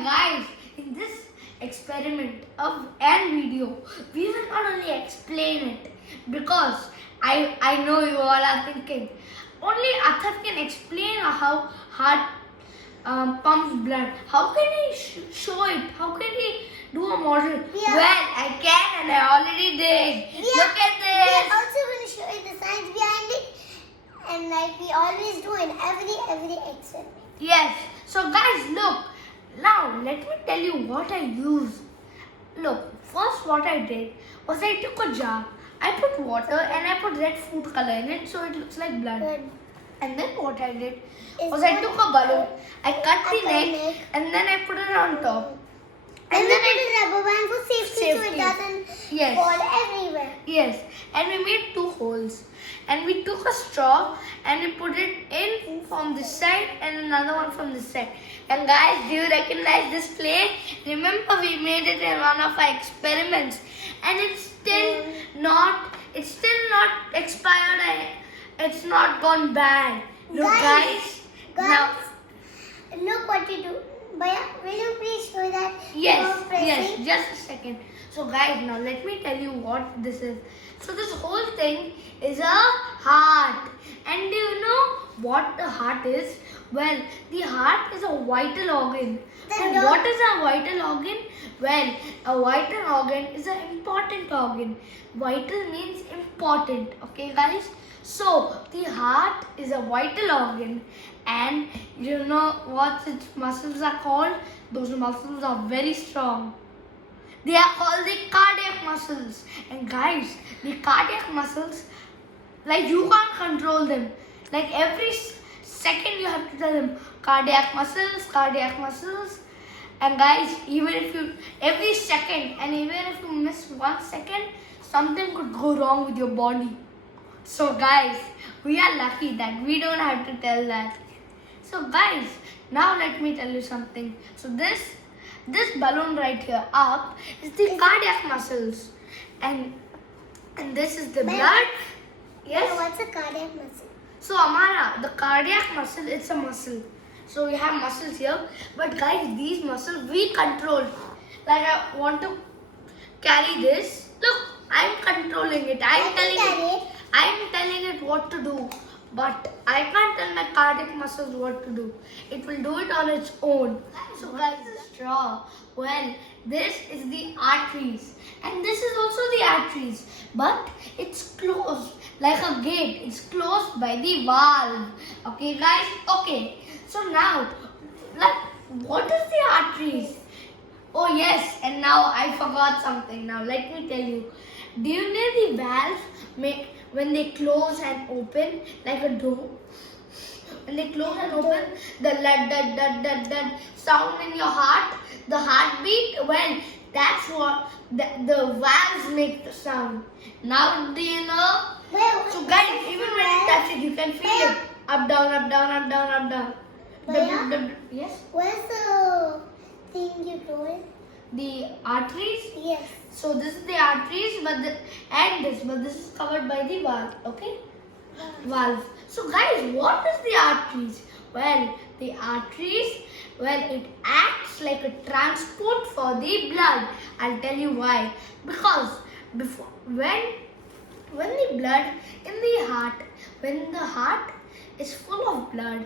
And guys, in this experiment and video, we will not only explain it, because I know you all are thinking, only Atharv can explain how heart pumps blood. How can he show it? How can he do a model? Yeah. Well, I can, and I already did. Look at We are this. also going to show you the science behind it, and like we always do in every experiment. Yes. So guys, look. Now let me tell you what I used. Look, first what I did was I took a jar, I put water and I put red food color in it so it looks like blood. Good. And then what I did Is was I what- took a balloon, I cut the neck. neck and then I put it on top. And And we then put a rubber band for safety, so Safety. it doesn't Yes. fall everywhere. Yes, and we made 2 holes. And we took a straw and we put it in from this side and another one from this side. And guys, do you recognize this play? Remember, we made it in one of our experiments, and it's still not expired. It's not gone bad. Look, guys. Now, Look what you do. Bhaiya, will you please show that? yes, you're pressing? just a second. So guys, now let me tell you what this is. So this whole thing is a heart. And do you know what the heart is? Well, the heart is a vital organ. Then And what is a vital organ? Well, a vital organ is an important organ. Vital means important. Okay, guys? So, the heart is a vital organ, and you know what its muscles are called? Those muscles are very strong. They are called the cardiac muscles. And guys, the cardiac muscles, like you can't control them. Like every second you have to tell them cardiac muscles, cardiac muscles. And guys, even if you, every second, and even if you miss 1 second, something could go wrong with your body. So guys, we are lucky that we don't have to tell that. So guys, now let me tell you something. So this balloon right here up is the cardiac muscles, and this is the blood. Yes. What's a cardiac muscle? So Amara, the cardiac muscle, it's a muscle. So we have muscles here, but guys, these muscles we control. Like I want to carry this. Look, I'm controlling it. I'm telling it what to do. But I can't tell my cardiac muscles what to do. It will do it on its own. So guys, the straw. Well, this is the arteries. And this is also the arteries. But it's closed like a gate. It's closed by the valve. Okay guys? Okay. So now, like, what is the arteries? Oh yes, and now I forgot something. Now let me tell you. Do you know the valves when they close and open like a door? When they close and open, the dud sound in your heart, the heartbeat. Well, that's what the valves make the sound. Now do you know? So guys, even when you touch it, you can feel it. Up, down, up, down, up, down, up, down. Yes? Where's the thing you told? The arteries. Yes. So this is the arteries, but this is covered by the valve. Okay, valve. So guys, what is the arteries? Well, the arteries, it acts like a transport for the blood. I'll tell you why. Because when the blood in the heart, when the heart is full of blood,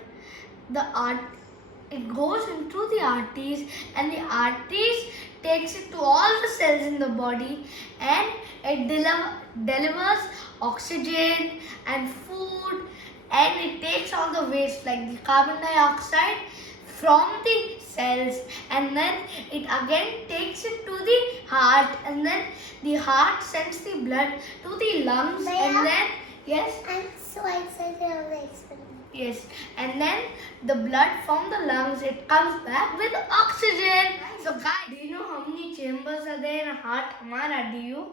it goes into the arteries, and the arteries takes it to all the cells in the body, and it delivers oxygen and food, and it takes all the waste like the carbon dioxide from the cells, and then it again takes it to the heart, and then the heart sends the blood to the lungs, and then yes. I'm so excited about the experiment. Yes, and then the blood from the lungs, it comes back with oxygen. So guys, do you know how many chambers are there in a heart? Amara, do you?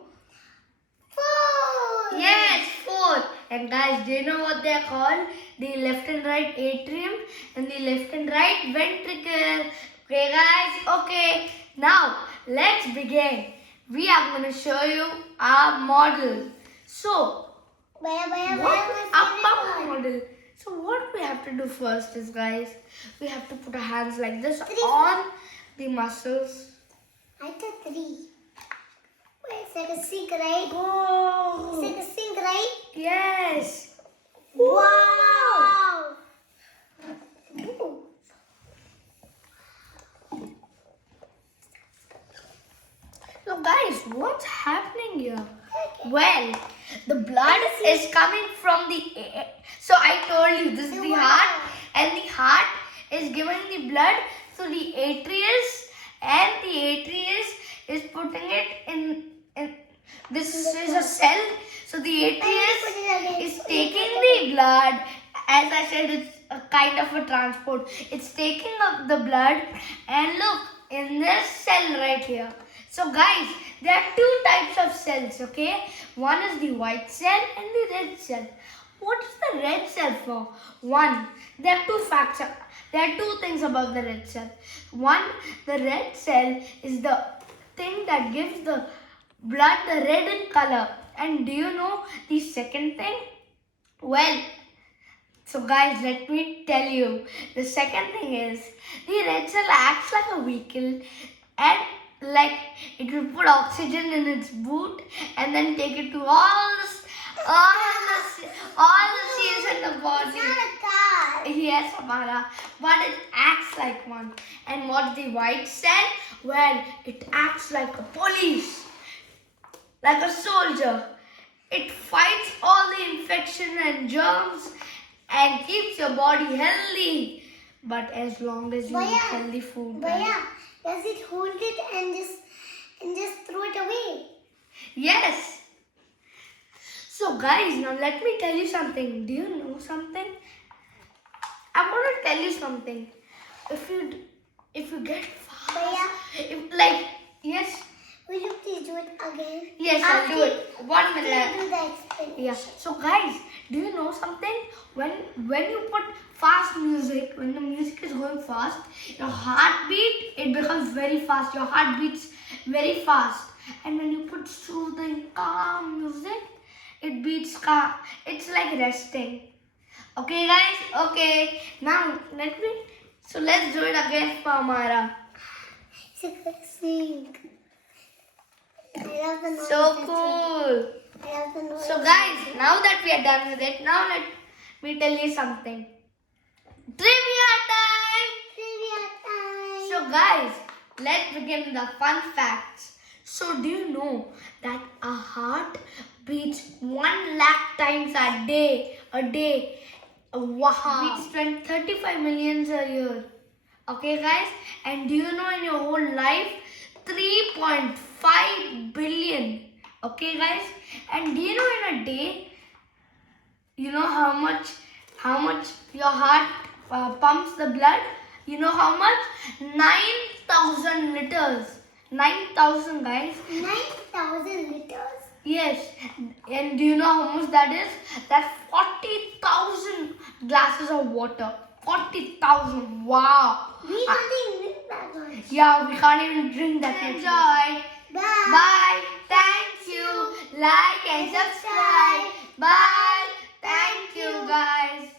4. Yes, 4. And guys, do you know what they are called? The left and right atrium and the left and right ventricle. Okay guys, okay. Now, let's begin. We are going to show you our model. So, what our pump model. So what we have to do first is, guys, we have to put our hands like this on the muscles. I did 3. Wait, it's like a sink, right? Oh. It's like a sink, right? Yes. Wow! Ooh. So guys, what's happening here? Well, the blood is coming from the air. So I told you this is the heart, and the heart is giving the blood to the atreus, and the atreus is putting it in this is a cell. So the atreus is taking the blood. As I said, it's a kind of a transport. It's taking up the blood, and look in this cell right here. So guys, there are 2 types of cells, okay? One is the white cell and the red cell. What is the red cell for? One, there are 2 facts. There are 2 things about the red cell. One, the red cell is the thing that gives the blood the red in color. And do you know the second thing? Well, so guys, let me tell you. The second thing is, the red cell acts like a vehicle, and like it will put oxygen in its boot and then take it to all the cells in the body. It's not a car. Yes, Amara, but it acts like one. And what's the white cell? Well, it acts like a police, like a soldier. It fights all the infection and germs and keeps your body healthy. But as long as you eat healthy food. Bhaiya, does it hold it and just throw it away? Yes. So guys, now let me tell you something. Do you know something? I'm going to tell you something. If you get fast, Bhaiya, yes. will you please do it again? Yes, I'll do it. 1 minute. Can you do the explanation? Yeah. So guys, do you know something? When you put fast music, when the music is going fast, your heartbeat, it becomes very fast. Your heart beats very fast. And when you put soothing, calm music, it beats calm. It's like resting. Okay guys? Okay. Now let's do it again for Amara. It's a good thing. I love the noise. So cool. I love the noise. So guys, now that we are done with it, now let me tell you something. Trivia time! Trivia time. So guys, let's begin the fun facts. So do you know that a heart beats 1 lakh times a day? Wow. Beats 35 millions a year. Okay guys? And do you know in your whole life, 3.5 billion. Okay guys? And do you know in a day, you know how much your heart pumps the blood? You know how much? 9,000 liters. 9,000 guys. 9,000 liters. Yes. And do you know how much that is? That's 40,000 glasses of water. 40,000. Wow. We can't even drink that much. Yeah, we can't even drink that much. Enjoy. Bye. Bye. Thank you. Like and subscribe. Bye. Thank you guys.